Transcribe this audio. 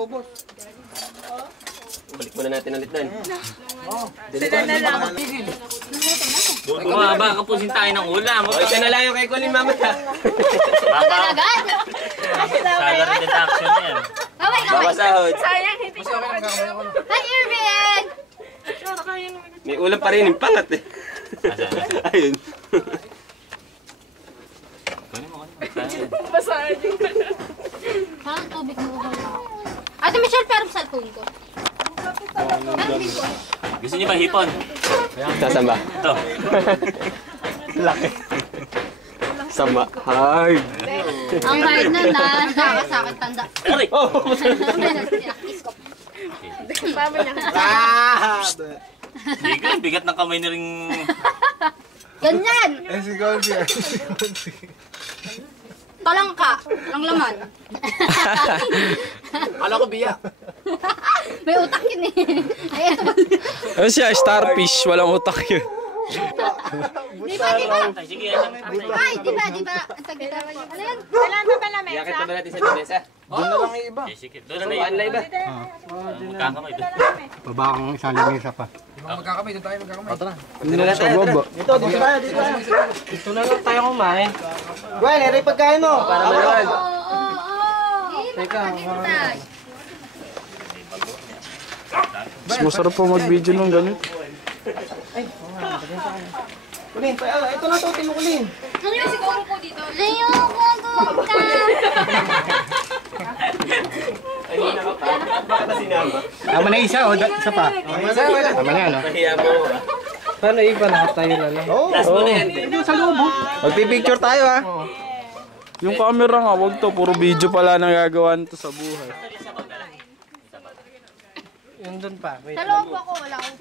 maubos. Balik muna natin ulit doon. Sila na lang. Bumaba, kapusin tayo ng ulam. O, isa na lang yung kay Colin mamaya. Agad? Salary deduction yan. Baka sahod. Sayang, hindi ko. Hi, Irvin! May ulam pa rin yung pangat eh. Ayun. Basahan yung Parang tubig mo ba? Ate Michelle, pero sa cellphone ko. Gusto niyo ba hipon? Saan ba? Ito. Laki. Sama. Hard. Ang hard na na. Nakakasakit tanda. Aray! Oh! Mama niya. Bigat ng kamay na rin. Ganyan! Eh, si Gonzi. Talangka. Ang laman. Kala ko biyak. May utak yun eh. Ay, ito ba? Ano siya? Starfish. Walang utak yun. Di ba? Ay, sige, yan. Ay, di ba? Ang saglit naman yun. Ano yan? Kailan pa pala may Yakit pa ba natin sa binesa? Doon na lang yung iba. Sige, doon na Saan na iba? Magkakamay doon. Baba kang isang lamesa pa. Magkakamay, doon tayo magkakamay. Tara. Dito na tayo. Dito tayo. Dito na lang tayo kumain. Gwen, nari pagkain mo. Para maluwag. Teka. Mas masarap po mag-video nung ganito. Kulin, ito na to, tinukulin. Ano siguro po dito? Ayoko gupta. Ayun na ka pa. Baka na sinama. Tama na isa o, isa pa. Tama na, no? Mahiya mo. Paano iba na tayo na lang? Last mo na yan. Sa loob, magpipicture tayo, ha? Yung camera nga, wag to. Puro video pala nang gagawa nito sa buhay. Yun doon pa. Wait. Sa loob ako, wala akong